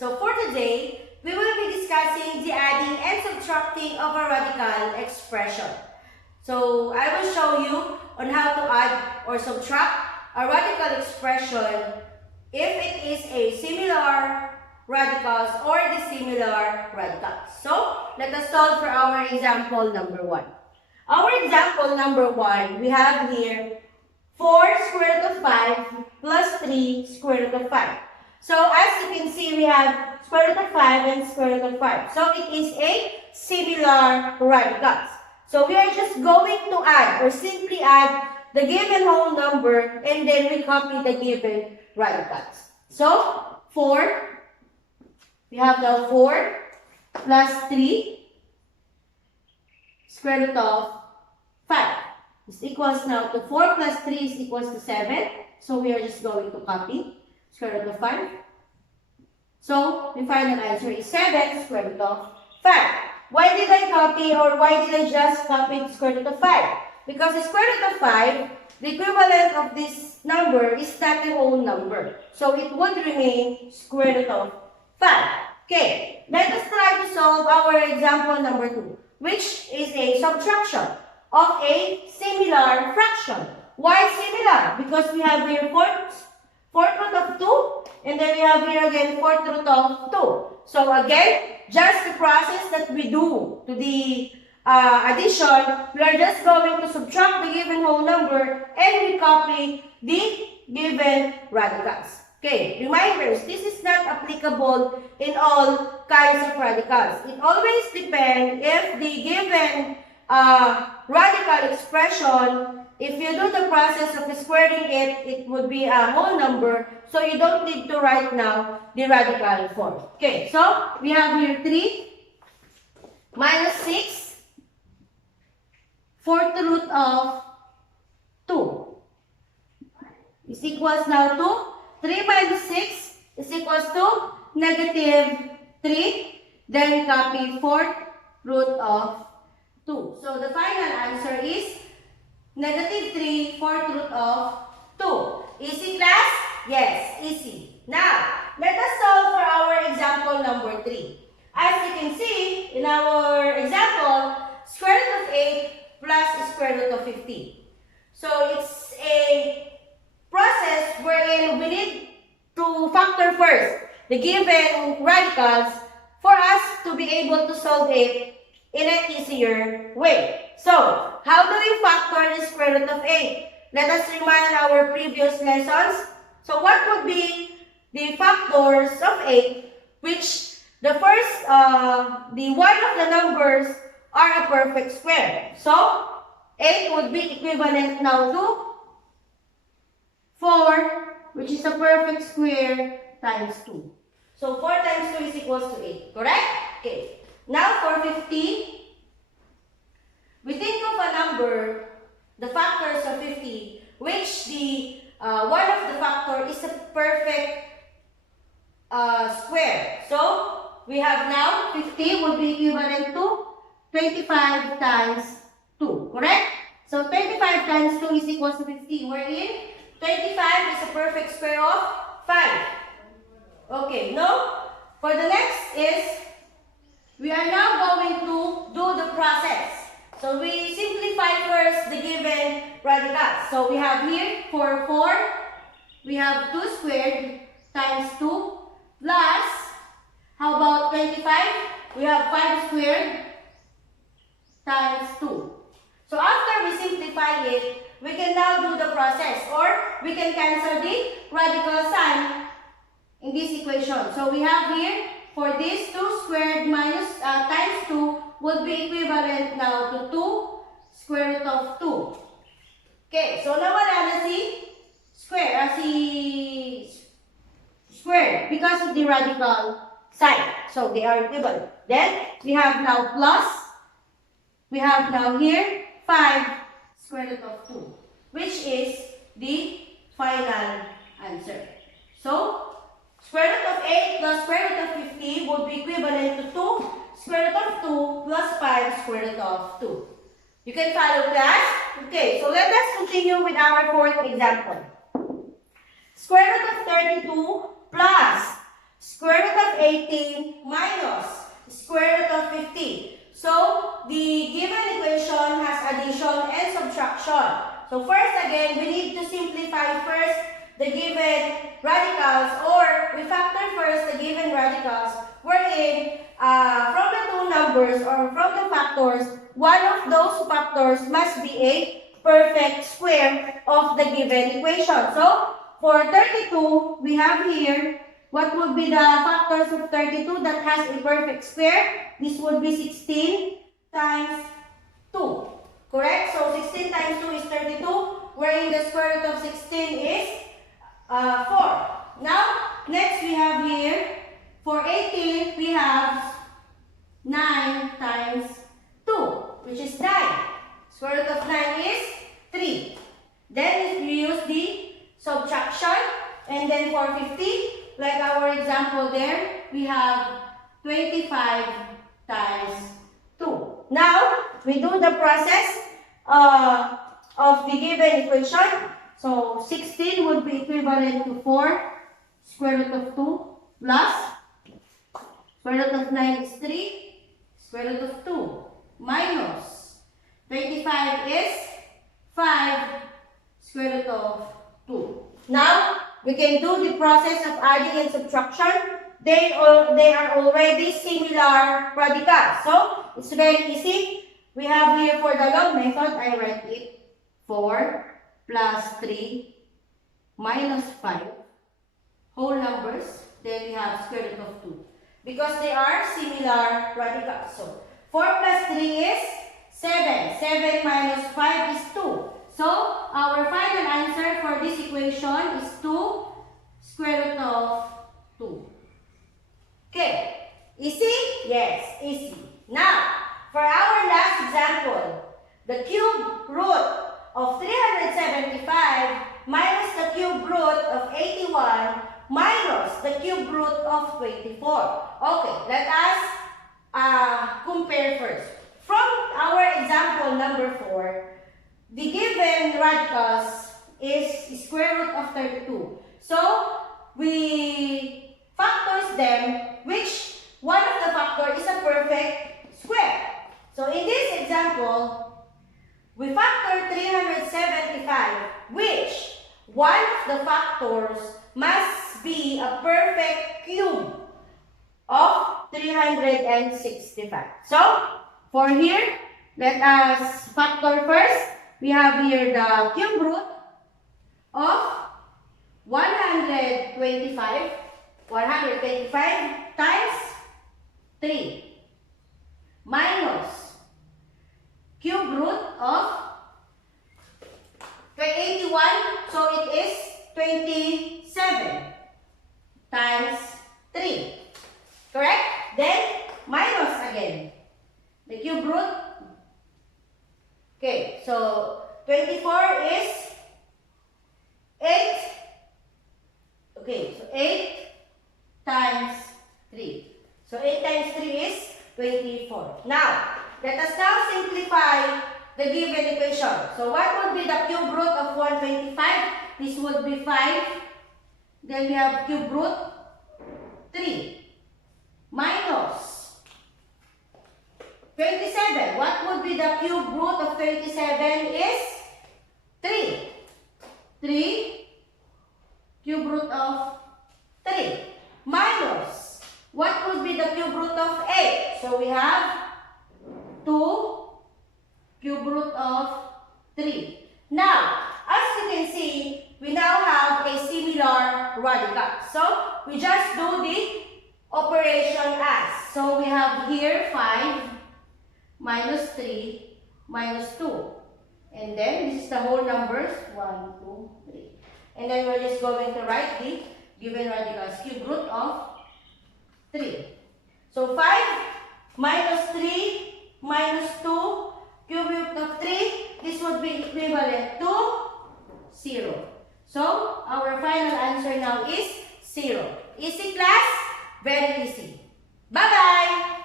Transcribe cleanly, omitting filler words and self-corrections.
so for today, we will be discussing the adding and subtracting of a radical expression. So I will show you on how to add or subtract a radical expression if it is a similar radicals or dissimilar radicals. So let us solve for our example number 1. Our example number 1, we have here 4 square root of 5 plus 3 square root of 5. So as you can see, we have square root of 5 and square root of 5. So it is a similar radicals. So we are just going to add or simply add the given whole number and then we copy the given radicals. So 4, we have now 4 plus 3 square root of 5. This equals now to 4 plus 3 is equals to 7. So we are just going to copy square root of 5. So the final answer is 7 square root of 5. Why did I copy or why did I just copy the square root of 5? Because the square root of 5, the equivalent of this number is not the whole number. So it would remain square root of 5. Okay, let us try to solve our example number 2, which is a subtraction of a similar fraction. Why similar? Because we have here fourth root of 2, and then we have here again fourth root of 2. So again, just the process that we do to the addition, we are just going to subtract the given whole number and we copy the given radicals. Okay, reminders, this is not applicable in all kinds of radicals. It always depends if the given radical expression, if you do the process of squaring it, it would be a whole number. So you don't need to write now the radical form. Okay, so we have here 3 minus 6, fourth root of 2 is equals now to 3 minus 6 is equals to negative 3. Then we copy fourth root of 2. So the final answer is negative 3 fourth root of 2. Easy, class? Yes, easy. Now, let us solve for our example number 3. As you can see, in our example, square root of 8 plus square root of 15. So it's a process wherein we need to factor first the given radicals for us to be able to solve it in an easier way. So, how do we factor the square root of 8? Let us remind our previous lessons. So, what would be the factors of 8, which the first, the one of the numbers are a perfect square. So, 8 would be equivalent now to 4, which is a perfect square, times 2. So, 4 times 2 is equals to 8, correct? Okay. Now, for 50, we think of a number, the factors of 50, which the one of the factor is a perfect square. So, we have now 50 would be equivalent to 25 times 2, correct? So, 25 times 2 is equals to 50, wherein 25 is a perfect square of 5. Okay, no? For the next is, we are now going to do the process. So we simplify first the given radicals. So we have here for 4, we have 2 squared times 2 plus, how about 25? We have 5 squared times 2. So after we simplify it, we can now do the process or we can cancel the radical sign in this equation. So we have here, for this 2 squared minus times 2 would be equivalent now to 2 square root of 2. Okay, so nawala na si square, square because of the radical sign. So they are equivalent. Then we have now plus, we have now here 5 square root of 2, which is the final answer. So, square root of 8 plus square root of 50 would be equivalent to 2 square root of 2 plus 5 square root of 2. You can follow, class? Okay, so let us continue with our fourth example. Square root of 32 plus square root of 18 minus square root of 15. So, the given equation has addition and subtraction. So, first again, we need to simplify first the given radicals, or we factor first the given radicals wherein from the two numbers or from the factors, one of those factors must be a perfect square of the given equation. So, for 32, we have here, what would be the factors of 32 that has a perfect square? This would be 16 times 2. Correct? So, 16 times 2 is 32, wherein the square root of 16 is 4. Now, next we have here, for 18, we have 9 times 2, which is 9. Square root of 9 is 3. Then, we use the subtraction, and then for 50, like our example there, we have 25 times 2. Now, we do the process of the given equation. So, 16 would be equivalent to 4 square root of 2 plus square root of 9 is 3 square root of 2 minus 25 is 5 square root of 2. Now, we can do the process of adding and subtraction. They are already similar radicals. So, it's very easy. We have here for the long method, I write it 4 plus 3 minus 5 whole numbers. Then we have square root of 2. Because they are similar radicals. So, 4 plus 3 is 7. 7 minus 5 is 2. So, our final answer for this equation is 2 square root of 2. Okay. Easy? Yes, easy. Now, for our last example, the cube root of 375 minus the cube root of 81 minus the cube root of 24. Okay, let us compare first. From our example number 4, the given radicals is square root of 32. So, we factors them, which one of the factor is a perfect square. So, in this example, we factor 375, which one of the factors must be a perfect cube of 365. So, for here, let us factor first. We have here the cube root of 125 times 3 minus cube root of 81, so it is 27 times 3. Correct? Then, minus again. The cube root. Okay, so 24 is 8. Okay, so 8 times 3. So 8 times 3 is 24. Now, let us now simplify the given equation. So, what would be the cube root of 125? This would be 5. Then we have cube root 3 minus 27. What would be the cube root of 27 is 3. 3 cube root of 3 minus, what would be the cube root of 8? So, we have 2 cube root of 3. Now, as you can see, we now have a similar radical. So, we just do the operation as. So, we have here 5 minus 3 minus 2. And then, this is the whole numbers, 1, 2, 3. And then, we're just going to write the given radicals, cube root of 3. So, 5 minus 3 minus 2 cube root of 3, this would be equivalent to 0. So, our final answer now is 0. Easy class? Very easy. Bye-bye!